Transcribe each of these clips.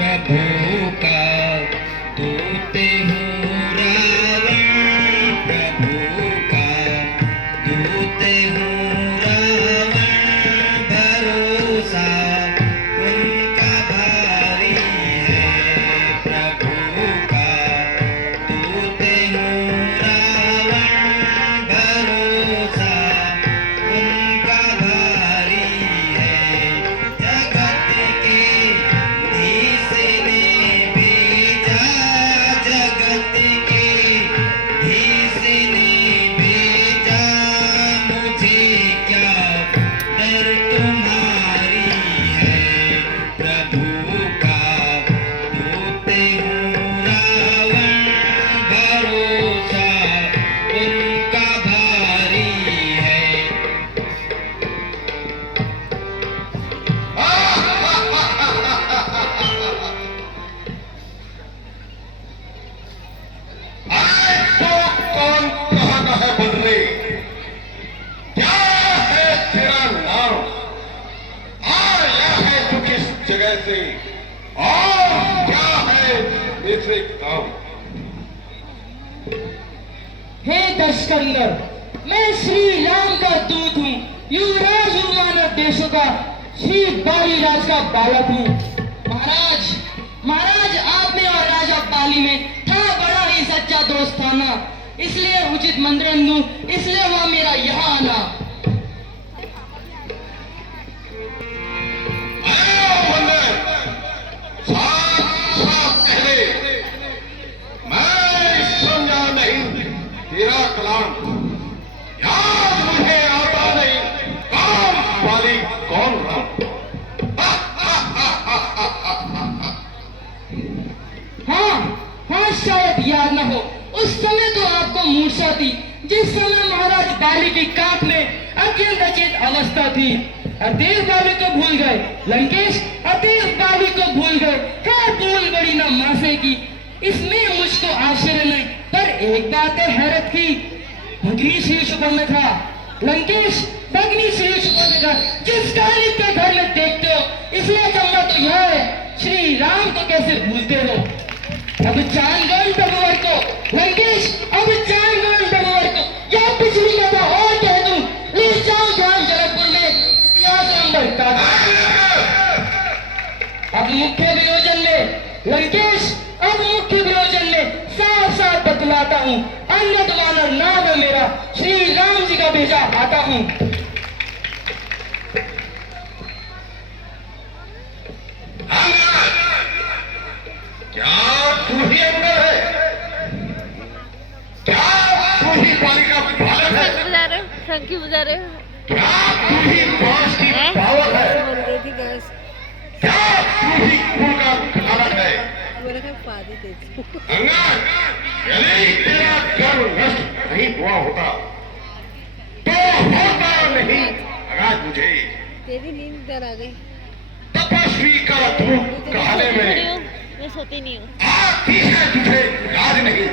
प्रभु का दूत हूँ रावण प्रभु का दूत हूँ रावण भरोसा उनका भारी है प्रभु का दूत हूँ रावण भरोसा उनका भारी है जगत के धीस ने भेजा जगत के धीस ने भेजा मुझे क्या डर तुम्हारी है प्रभु का दूत हूँ रावण भरोसा उनका भारी है। तो कौन कहाँ का है बदले? क्या है तेरा नाम? आया है तू किस जगह से? और क्या है मेरे काम? हे दशकंदर, मैं श्री राम का दूत हूँ, युवराज हूँ मानव देशों का, श्री बाली राज का बालक हूँ। महाराज महाराज, आप में और राजा बाली में था बड़ा ही सच्चा दोस्ताना, इसलिए उचित मंत्रण दूं, इसलिए हुआ मेरा यहाँ आना। आया बंदे, साफ साफ कह दे, मैं समझा नहीं तेरा कलाम, याद मुझे आता नहीं काम वाली कौन रहा? हाँ, शायद याद न हो, उस समय तो आपको मूर्छा थी, जिस समय महाराज बाली की काख में अत्यंत अचेत अवस्था थी। अतएव बाली को भूल गए लंकेश, अतएव बाली को भूल गए। क्या भूल बड़ी न मासे की, इसमें मुझको आश्चर्य नहीं, पर एक बात है हैरत की, भगनी श्री सुपर्ण था लंकेश, भगनी श्री सुपर्ण था, जिस काली के घर में देखते हो, इसलिए चलना तो यह है, श्री राम को कैसे भूलते हो? अब जान गए प्रभुवर को लंकेश, अब जान गए प्रभुवर को, या पिछली कथा और कह दूं, ले जाओ ध्यान जनकपुर में, यहाँ से अंबर का। अब मुख्य विरोचन में लंकेश, अब मुख्य विरोचन में साफ साफ बतलाता हूँ, अन्य वानर नाम है मेरा, श्री राम जी का भेजा आता हूँ। क्या तू ही अंदर है? क्या तू ही बाली का बालक है? बजा रहे हो, शंकी बजा रहे हो। क्या तू ही बांस की पावर है? बोल रही थी गैस, क्या तू ही कुल का खजाना है? बोले कि पादी तेज। अंगद, यदि तेरा कर्म नष्ट नहीं हुआ होता तो होता नहीं अगाज मुझे तेरी नींद इधर आ गई। तपस्वी का धूप कहने में मैं सोती नहीं हूँ। आती है तुझे याद नहीं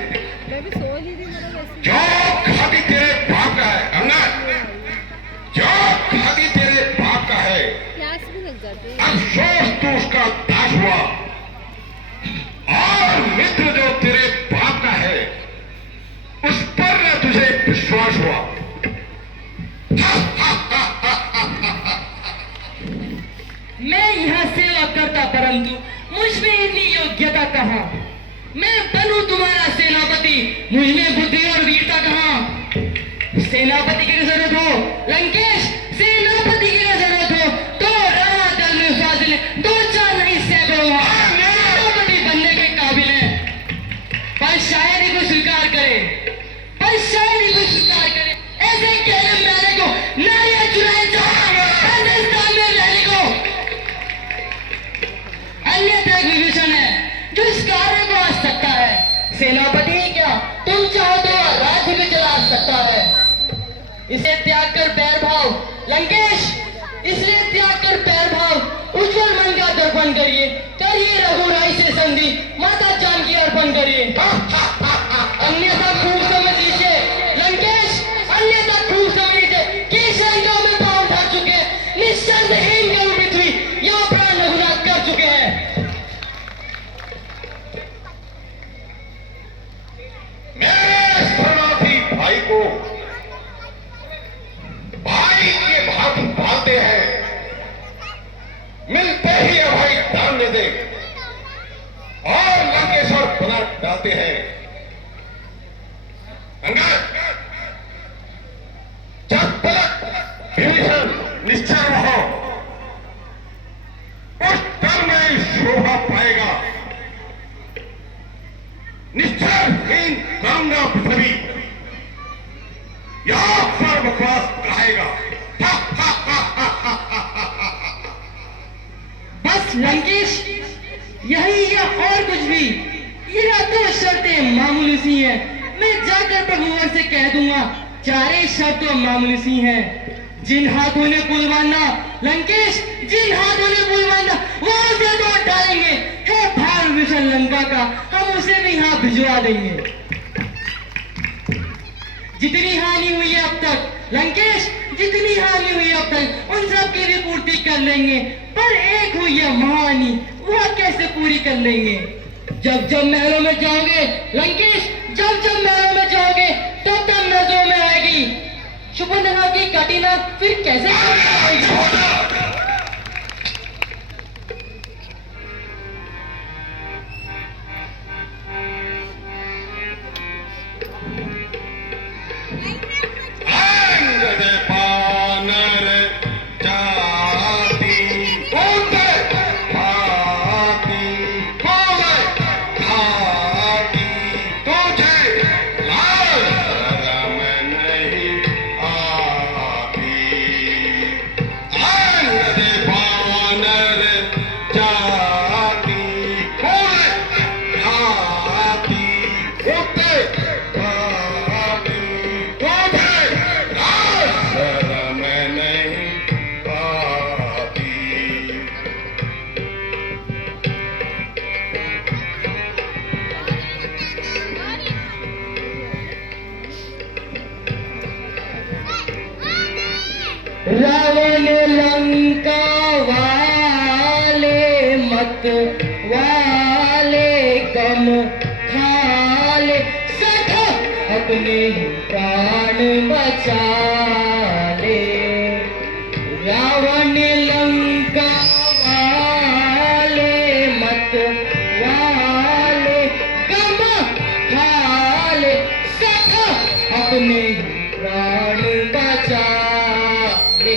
मैं भी सो ली थी, मेरा वैसे। जो खाती तेरे बाप का है अंगद, जो खाती तेरे बाप का है, प्यास भी लग जाती है। अफसोस तू उसका दास हुआ, और मित्र जो तेरे बाप का है उस पर न तुझे विश्वास हुआ। मैं यहाँ सेवा करता, परंतु मुझ में इतनी योग्यता कहाँ? मैं बनूं तुम्हारा सेनापति, मुझ में बुद्धि और वीरता कहाँ? सेनापति की जरूरत हो लंकेश, सेनापति की जरूरत हो तो रणा दल में फाजिल, दो चार नहीं सैकड़ों सेनापति बनने के काबिल है। पर शायरी को स्वीकार करे, पर शायरी को स्वीकार करे, ऐसे कहने मेरे को नारियां चुराए राजस्थान में रहने को, अन्यथा एक विभीषण है जो इस कार्य को आ सकता है। सेनापति ही क्या, तुम चाहो तो राज्य भी चला सकता है। इसे त्याग कर बैर भाव लंकेश, इसलिए त्याग कर बैर भाव, उज्जवल मन का दर्पण करिए, करिए रघुराई से संधि, माता जानकी अर्पण करिए। अन्यथा खूब समझ लीजिए लंकेश, अन्यथा खूब समझ लीजिए कि शंका में पांव उठा चुके, निश्चंदहीन कर पृथ्वी यहाँ प्राण रघुनाथ कर चुके हैं। धान्य दे और लंकेश्वर पलट डालते हैं। अंगद, जब तक विभीषण निश्चय रहो उस कर्म में शोभा पाएगा। निश्चयहीन करूंगा पृथ्वी, यह सर्वश्वास कहेगा। बस लंकेश, यही या और कुछ भी, ये तो शर्तें मामूली सी हैं। मैं जाकर प्रभुवर से कह दूंगा, चारे शर्तें मामूली सी हैं। जिन हाथों ने पुल बांधा लंकेश, जिन हाथों ने पुल बांधा वहां से तो हटाएंगे। है भार विषण लंका का, हम उसे भी यहाँ भिजवा देंगे। जितनी हानि हुई है अब तक लंकेश, जितनी हानि हुई है अब तक, उन सब की भी पूर्ति कर लेंगे। पर एक हुई है महाहानि, वह कैसे पूरी कर लेंगे? जब जब महलों में जाओगे लंकेश, जब जब महलों में जाओगे तब तब नजरों में आएगी शुभनखा की कटिना, फिर कैसे आएगी? रावण लंका वाले मत वाले गम खाले, सखा अपने ही प्राण बचा ले। रावण लंका वाले मत वाले गम खाले, सखा अपने ही प्राण बचा ले।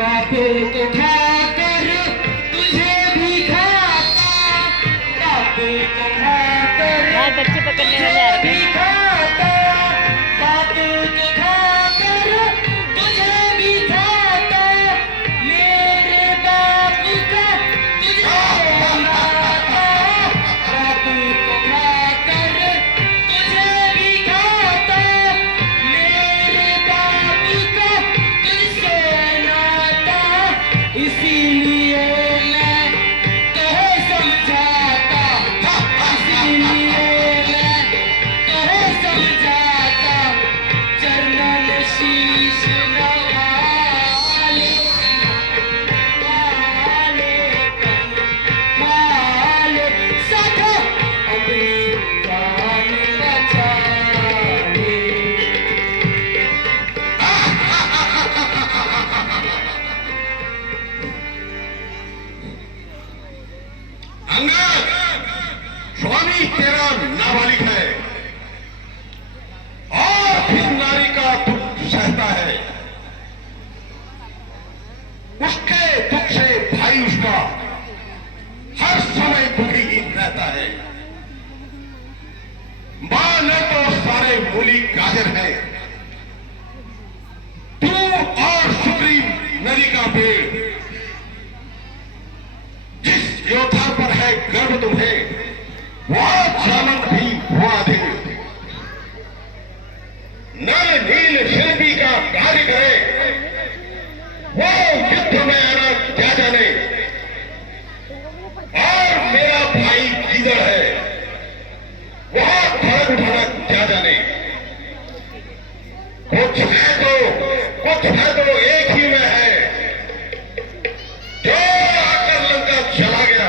बापू को खाकर तुझे भी खाता, बापू को खाकर यार बच्चे पकड़ने वाले तुझे आते भी हैं। खाता, बापू को खाकर तुझे भी खाता, मेरे बापू का तुझे नाता, बापू को खाकर तुझे भी खाता, मेरे बापू का तुझसे नाता, इसीलिए मैं तुम्हें समझाता, इसीलिए मैं तुम्हें समझाता, चरणन शीश नवा ले, वाले कन वाले सदा अपनी जान बचा ले। अंगद, स्वामी तेरा नाबालिग है और फिर नारी का दुख सहता है। उसके दुख से भाई उसका हर समय दुखी ही रहता है। मां ने तो सारे मूली गाजर है, तू और सुग्रीव नदी का पेड़, जिस योद्धा पर है गर्व तुम्हें वह जामन भी हुआ दे। नल नील शिल्पी का कार्य करे, वो युद्ध में आना क्या जाने, और मेरा भाई गीदड़ है, वह भड़क भड़क क्या जाने। कुछ है तो एक ही में है, जो आकर लंका चला गया।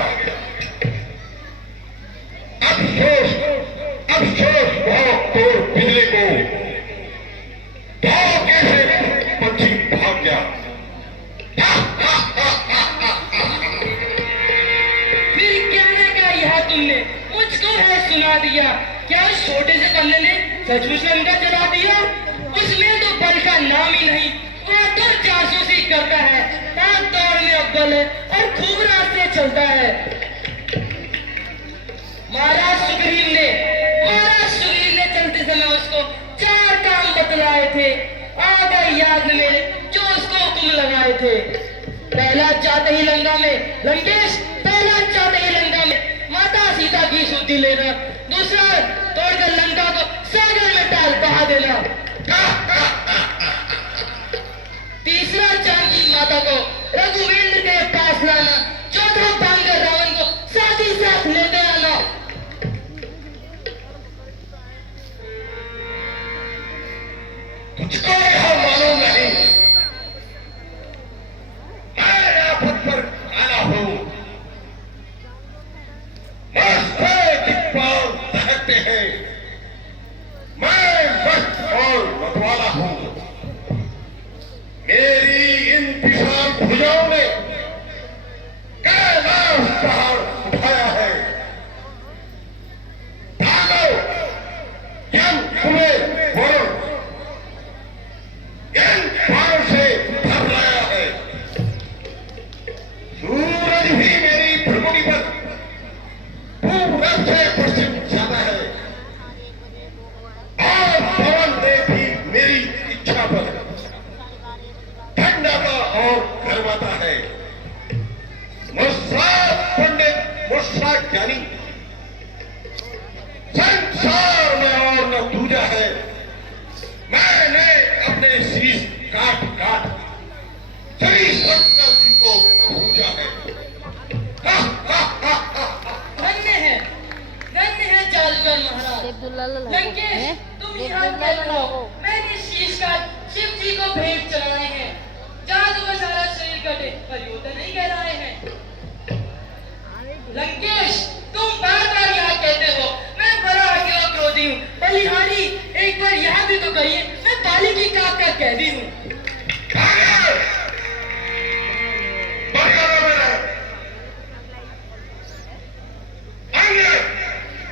अफसोस बहुत तो बिजली को तो कैसे पंछी भाग गया। फिर क्या ना क्या यह तुमने मुझको है सुना दिया, क्या उस छोटे से कल्ले ने सचमुच लंका जला दिया? उसमें तो बल का नाम ही नहीं, वह तो जासूसी करता है, ताक दौड़ में अव्वल है और खूब रास्ते चलता है। महाराज सुग्रीव ने चलते समय उसको 4 काम बतलाए थे, आ गए याद में मेरे जो उसको हुक्म लगाए थे। पहला चाहते ही लंका में लंकेश, पहला चाहते ही लंका में माता सीता की शुद्धि लेना, दूसरा तोड़कर लंका को सागर में डाल बहा देना, तीसरा जानकी माता को रघुवीर के पास लाना, चौथा बांधकर रावण को साथ ही साथ लेते आना। तुझको यह मालूम नहीं, मैं आफत पर आना हूं, रास्ते दिक्पाल दहकते हैं, मैं वक्त और मतवाला हूं। मेरी इन विशाल भुजाओं ने कैलाश पहाड़ उठाया है। भागो, यम तुम्हें वरुण इन बाणों से भर रहा है। सूरज भी मेरी भ्रमणी पर पूरब से पश्चिम जाता है, और पवन देव भी मेरी इच्छा पर ठंडाता और गर्माता है। मुस्सा पंडित, मुस्सा ज्ञानी, संसार में और न दूजा है। मैंने अपने शीश काट काट श्री शंकर जी को पूजा है। धन्य है जादूगर महाराज। अब्दुल्ला लंकेश, तुम यहाँ क्या लगाओ? मैंने शीश काट शिव जी को भेंट चढ़ाए हैं, जादू का सारा शरीर कटे पर योद्धा नहीं कह रहे हैं। लंकेश, तुम बार बार यहाँ कहते हो मैं बड़ा अकेला क्रोधी हूँ, बलिहारी एक बार यहाँ भी तो कहिए मैं बाली की काक का कैदी हूँ।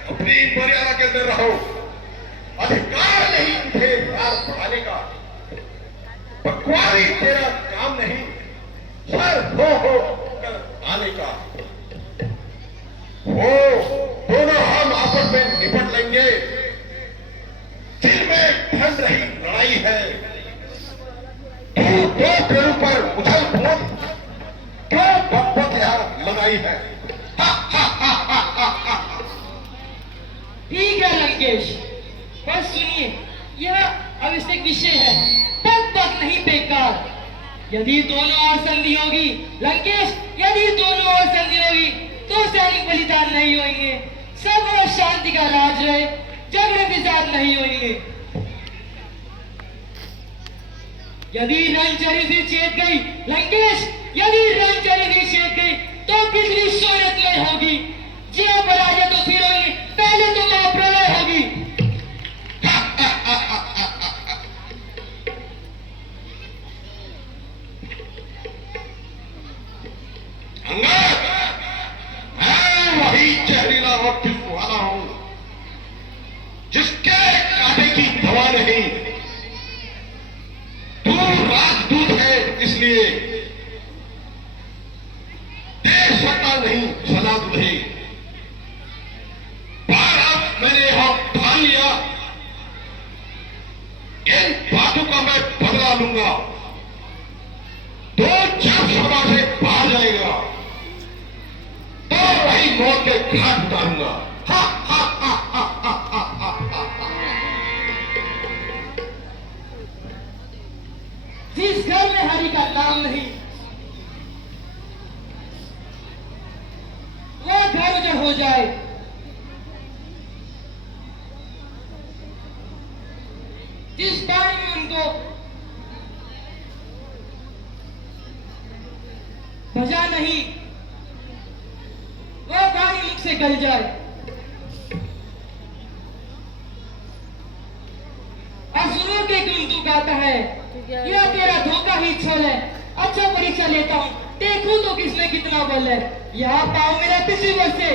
अपनी मर्यादा के अंदर रहो, अधिकार नहीं तुझे प्यार बढ़ाने का, बकवादी तेरा काम नहीं। सर हो कर आने का। वो दोनों हम आपस में निपट लेंगे। दिल में ठंड रही लड़ाई है, दो पेड़ों पर उछल कूद, दो बकबक यहाँ लगाई है। ठीक है लंकेश, बस सुनिए, यह आवश्यक विषय है, बक बक नहीं बेकार। यदि दोनों ओर संधि होगी लंकेश, यदि दोनों ओर संधि होगी तो सैनिक बलिदान नहीं होंगे, सब और शांति का राज रहे, झगड़े विजात नहीं होंगे। यदि रणचरी भी चेत गई लंकेश, यदि रणचरी भी चेत गई तो पृथ्वी शोरतमय होगी, जय पराजय तो फिर होगी, पहले तो महाप्रलय होगी। मैं वही जहरीला और फिल्म वाला हूं जिसके कांटे की दवा नहीं। तू राजदूत है इसलिए दे सकता नहीं सलाह तुझे, पर अब मैंने यह ठान लिया, इन बातों का मैं बदला लूंगा। तो जब सभा से बाहर जाएगा तो वही मौत के घाट उतारूंगा। जिस घर में हरि का नाम नहीं वो घर उजड़ हो जाए। जिस पानी में उनको भजा नहीं वो पानी मुख से गल जाए। असुरों के गुण तू गाता है, यह तेरा धोखा ही छोल है। अच्छा परीक्षा लेता हूँ, देखूं तो किसमें कितना बल है। यहाँ पाओ मेरा पिछली वर्ष से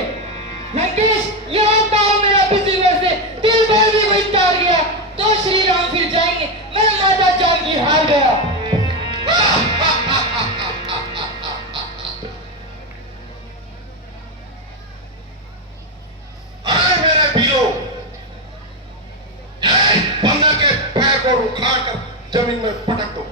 लंकेश, यहाँ पाओ मेरा पिछली वर्ष से, दिल भर भी वही तार गया तो श्री राम फिर जाएंगे, मैं माता जानकी हार गया। अरे मेरे वीरों, बंगा के पैर को उखाड़ कर जमीन में पटक दो।